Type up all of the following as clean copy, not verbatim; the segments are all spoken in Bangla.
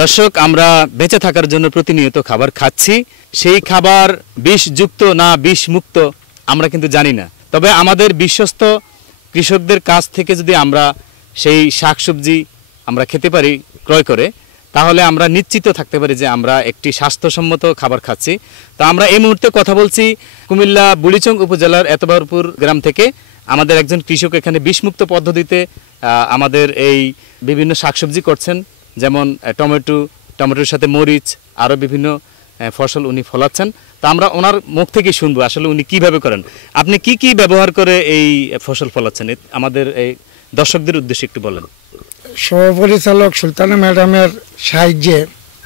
দর্শক, আমরা বেঁচে থাকার জন্য প্রতিনিয়ত খাবার খাচ্ছি। সেই খাবার বিষযুক্ত না বিষমুক্ত আমরা কিন্তু জানি না। তবে আমাদের বিশ্বস্ত কৃষকদের কাছ থেকে যদি আমরা সেই শাকসবজি আমরা খেতে পারি ক্রয় করে, তাহলে আমরা নিশ্চিত থাকতে পারি যে আমরা একটি স্বাস্থ্যসম্মত খাবার খাচ্ছি। তো আমরা এই মুহূর্তে কথা বলছি কুমিল্লা বুড়িচং উপজেলার এতবারপুর গ্রাম থেকে। আমাদের একজন কৃষক এখানে বিষমুক্ত পদ্ধতিতে আমাদের এই বিভিন্ন শাকসবজি করছেন, যেমন টমেটোর সাথে মরিচ, আরও বিভিন্ন ফসল উনি ফলাচ্ছেন। তো আমরা ওনার মুখ থেকে শুনবো আসলে উনি কিভাবে করেন। আপনি কি কি ব্যবহার করে এই ফসল ফলাচ্ছেন, আমাদের এই দর্শকদের উদ্দেশ্যে একটু বলেন। সহপরিচালক সুলতানা ম্যাডামের সাহায্যে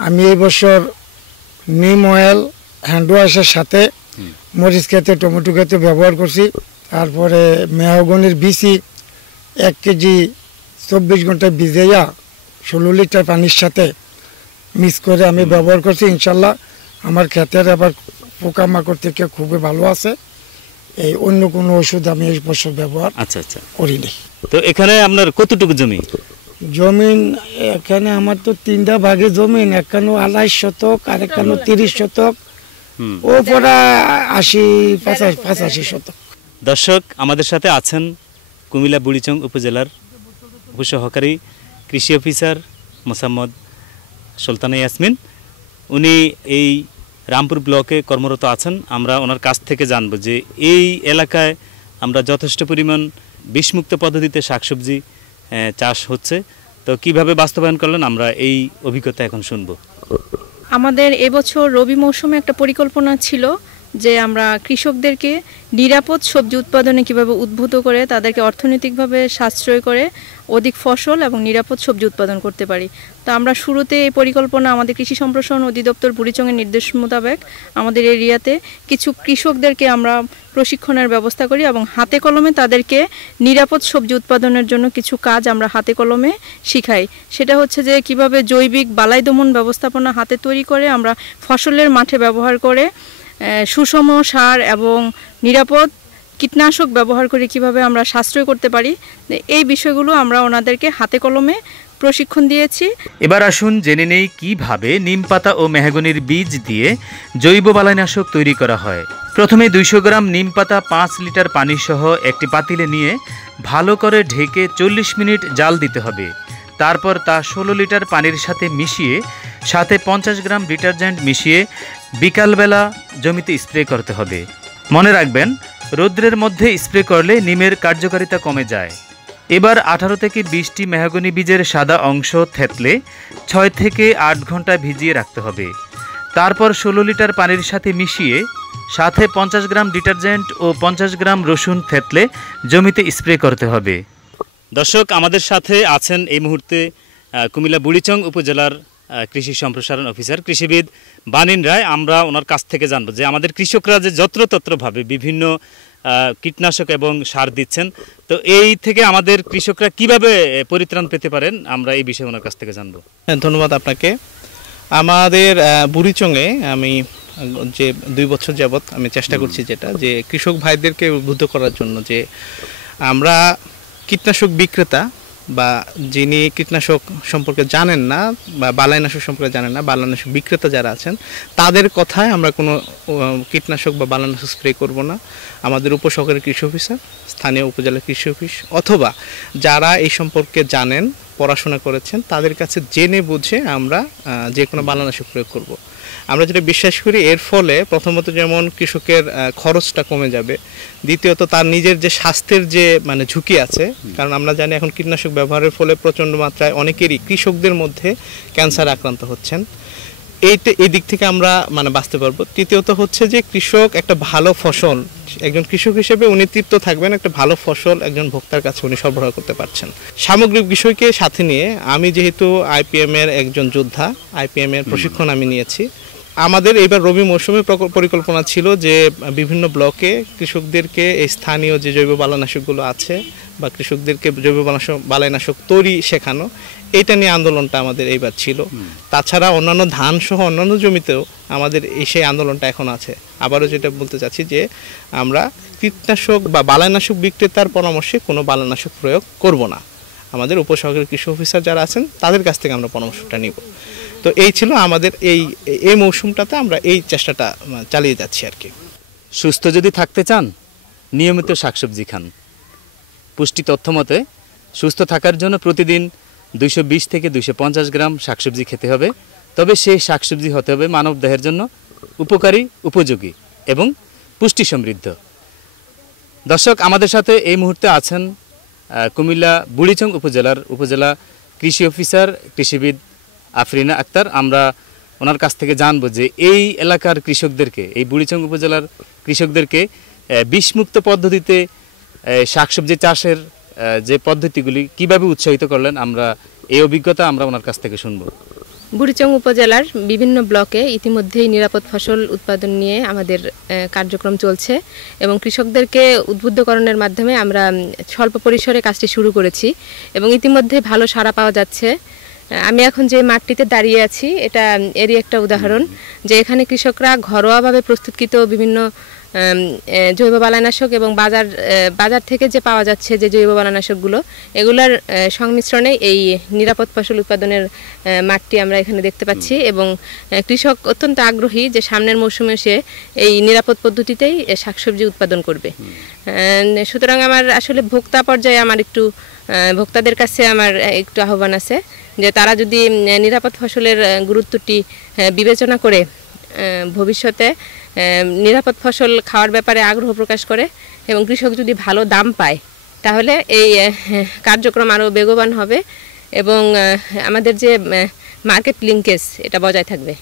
আমি এই বছর নিম অয়েল, হ্যান্ড ওয়াশের সাথে মরিচ খেতে, টমেটো খেতে ব্যবহার করছি। তারপরে মেহগনির বিচি 1 কেজি 24 ঘন্টা ভিজাইয়া 16 লিটার পানির সাথে মিক্স করে আমি ব্যবহার করছি। ইনশাল্লাহ আমার ক্ষেতের আবার পোকামাকড় থেকে খুবই ভালো আছে। এই অন্য কোনো ওষুধ আমি এই বছর ব্যবহার করিনি। তো এখানে আপনার কতটুকু জমি? জমিন এখানে আমার তো 3টা ভাগে জমিন, এখানে 28 শতক আর এখানে 30 শতক, ও পড়া 85 শতক। দর্শক, আমাদের সাথে আছেন কুমিল্লা বুড়িচং উপজেলার উপসহকারী কৃষি অফিসার মোসাম্মদ সুলতানা ইয়াসমিন। উনি এই রামপুর ব্লকে কর্মরত আছেন। আমরা ওনার কাছ থেকে জানব যে এই এলাকায় আমরা যথেষ্ট পরিমাণ বিষমুক্ত পদ্ধতিতে শাকসবজি চাষ হচ্ছে। তো কিভাবে বাস্তবায়ন করলেন আমরা এই অভিজ্ঞতা এখন শুনব। আমাদের এবছর রবি মৌসুমে একটা পরিকল্পনা ছিল যে আমরা কৃষকদেরকে নিরাপদ সবজি উৎপাদনে কিভাবে উদ্বুদ্ধ করে তাদেরকে অর্থনৈতিকভাবে সাশ্রয় করে অধিক ফসল এবং নিরাপদ সবজি উৎপাদন করতে পারি। তো আমরা শুরুতে এই পরিকল্পনা আমাদের কৃষি সম্প্রসারণ অধিদপ্তর বুড়িচংয়ের নির্দেশ মোতাবেক আমাদের এরিয়াতে কিছু কৃষকদেরকে আমরা প্রশিক্ষণের ব্যবস্থা করি এবং হাতে কলমে তাদেরকে নিরাপদ সবজি উৎপাদনের জন্য কিছু কাজ আমরা হাতে কলমে শিখাই। সেটা হচ্ছে যে কিভাবে জৈবিক বালাই দমন ব্যবস্থাপনা হাতে তৈরি করে আমরা ফসলের মাঠে ব্যবহার করে সুষম সার এবং নিরাপদ কীটনাশক ব্যবহার করে কিভাবে আমরা সাশ্রয় করতে পারি, এই বিষয়গুলো আমরা ওনাদেরকে হাতে কলমে প্রশিক্ষণ দিয়েছি। এবার আসুন জেনে নেই কিভাবে নিম পাতা ও মেহগনির বীজ দিয়ে জৈব বালাইনাশক তৈরি করা হয়। প্রথমে 200 গ্রাম নিম পাতা 5 লিটার পানি সহ একটি পাতিলে নিয়ে ভালো করে ঢেকে 40 মিনিট জাল দিতে হবে। তারপর তা 16 লিটার পানির সাথে মিশিয়ে সাথে 50 গ্রাম ডিটারজেন্ট মিশিয়ে বিকালবেলা জমিতে স্প্রে করতে হবে। মনে রাখবেন, রৌদ্রের মধ্যে স্প্রে করলে নিমের কার্যকারিতা কমে যায়। এবার 18 থেকে 20টি মেহগনি বীজের সাদা অংশ থেতলে 6 থেকে 8 ঘন্টা ভিজিয়ে রাখতে হবে। তারপর 16 লিটার পানির সাথে মিশিয়ে সাথে 50 গ্রাম ডিটারজেন্ট ও 50 গ্রাম রসুন থেতলে জমিতে স্প্রে করতে হবে। দর্শক, আমাদের সাথে আছেন এই মুহূর্তে কুমিল্লা বুড়িচং উপজেলার কৃষি সম্প্রসারণ অফিসার কৃষিবিদ বানিন রায়। আমরা ওনার কাছ থেকে জানবো যে আমাদের কৃষকরা যে যত্রতত্রভাবে বিভিন্ন কীটনাশক এবং সার দিচ্ছেন, তো এই থেকে আমাদের কৃষকরা কিভাবে পরিত্রাণ পেতে পারেন আমরা এই বিষয়ে ওনার কাছ থেকে জানবো। ধন্যবাদ আপনাকে। আমাদের বুড়িচংয়ে আমি যে 2 বছর যাবৎ আমি চেষ্টা করছি যেটা যে কৃষক ভাইদেরকে উদ্বুদ্ধ করার জন্য যে আমরা কীটনাশক বিক্রেতা বা যিনি কীটনাশক সম্পর্কে জানেন না বা বালাইনাশক সম্পর্কে জানেন না, বালাইনাশক বিক্রেতা যারা আছেন তাদের কথায় আমরা কোনো কীটনাশক বা বালাইনাশক স্প্রে করব না। আমাদের উপসহকারী কৃষি অফিসার, স্থানীয় উপজেলা কৃষি অফিস অথবা যারা এই সম্পর্কে জানেন, পড়াশোনা করেছেন, তাদের কাছে জেনে বুঝে আমরা যে কোনো বালাইনাশক প্রয়োগ করব। আমরা যেটা বিশ্বাস করি এর ফলে প্রথমত যেমন কৃষকের খরচটা কমে যাবে, দ্বিতীয়ত তার নিজের যে স্বাস্থ্যের যে ঝুঁকি আছে, কারণ আমরা জানি এখন কীটনাশক ব্যবহারের ফলে প্রচণ্ড মাত্রায় অনেকেরই কৃষকদের মধ্যে ক্যান্সার আক্রান্ত হচ্ছেন, এই দিক থেকে আমরা বাঁচতে পারবো। তৃতীয়ত হচ্ছে যে কৃষক একটা ভালো ফসল, একজন কৃষক হিসেবে উনি তৃপ্ত থাকবেন, একটা ভালো ফসল একজন ভোক্তার কাছে উনি সরবরাহ করতে পারছেন। সামগ্রিক বিষয়কে সাথে নিয়ে আমি যেহেতু আইপিএম এর একজন যোদ্ধা, আইপিএম এর প্রশিক্ষণ আমি নিয়েছি। আমাদের এবার রবি মৌসুমে পরিকল্পনা ছিল যে বিভিন্ন ব্লকে কৃষকদেরকে এই স্থানীয় যে জৈব বালাইনাশকগুলো আছে বা কৃষকদেরকে জৈব বালাইনাশক তৈরি শেখানো, এটা নিয়ে আন্দোলনটা আমাদের এইবার ছিল। তাছাড়া অন্যান্য ধান সহ অন্যান্য জমিতেও আমাদের সেই আন্দোলনটা এখন আছে। আবারও যেটা বলতে চাচ্ছি যে আমরা কীটনাশক বা বালাইনাশক বিক্রেতার পরামর্শে কোনো বালাইনাশক প্রয়োগ করব না। আমাদের উপসহকারী কৃষি অফিসার যারা আছেন তাদের কাছ থেকে আমরা পরামর্শটা নিব। তো এই ছিল আমাদের এই মৌসুমটাতে আমরা এই চেষ্টাটা চালিয়ে যাচ্ছি আর কি। সুস্থ যদি থাকতে চান নিয়মিত শাকসবজি খান। পুষ্টি তথ্য মতে সুস্থ থাকার জন্য প্রতিদিন 220 থেকে 250 গ্রাম শাকসবজি খেতে হবে। তবে সেই শাকসবজি হতে হবে মানব দেহের জন্য উপকারী, উপযোগী এবং পুষ্টি সমৃদ্ধ। দর্শক, আমাদের সাথে এই মুহূর্তে আছেন কুমিল্লা বুড়িচং উপজেলা কৃষি অফিসার কৃষিবিদ আফরিনা আক্তার। আমরা ওনার কাছ থেকে জানবো যে এই এলাকার কৃষকদেরকে, এই বুড়িচং উপজেলার কৃষকদেরকে বিষমুক্ত পদ্ধতিতে শাকসবজি চাষের যে পদ্ধতিগুলি কিভাবে উৎসাহিত করলেন, আমরা এই অভিজ্ঞতা আমরা ওনার কাছ থেকে শুনবো। বুড়িচং উপজেলার বিভিন্ন ব্লকে ইতিমধ্যেই নিরাপদ ফসল উৎপাদন নিয়ে আমাদের কার্যক্রম চলছে এবং কৃষকদেরকে উদ্বুদ্ধকরণের মাধ্যমে আমরা স্বল্প পরিসরে কাজটি শুরু করেছি এবং ইতিমধ্যে ভালো সাড়া পাওয়া যাচ্ছে। আমি এখন যে মাঠটিতে দাঁড়িয়ে আছি এটা এরই একটা উদাহরণ, যে এখানে কৃষকরা ঘরোয়াভাবে প্রস্তুতকৃত বিভিন্ন জৈব বালাইনাশক এবং বাজার থেকে যে পাওয়া যাচ্ছে যে জৈব বালাইনাশকগুলো, এগুলার সংমিশ্রণে এই নিরাপদ ফসল উৎপাদনের মাঠটি আমরা এখানে দেখতে পাচ্ছি এবং কৃষক অত্যন্ত আগ্রহী যে সামনের মৌসুমে সে এই নিরাপদ পদ্ধতিতেই শাকসবজি উৎপাদন করবে। সুতরাং আমার আসলে ভোক্তা পর্যায়ে ভোক্তাদের কাছে আমার একটু আহ্বান আছে যে তারা যদি নিরাপদ ফসলের গুরুত্বটি বিবেচনা করে ভবিষ্যতে নিরাপদ ফসল খাওয়ার ব্যাপারে আগ্রহ প্রকাশ করে এবং কৃষক যদি ভালো দাম পায়, তাহলে এই কার্যক্রম আরও বেগবান হবে এবং আমাদের যে মার্কেট লিঙ্কেজ এটা বজায় থাকবে।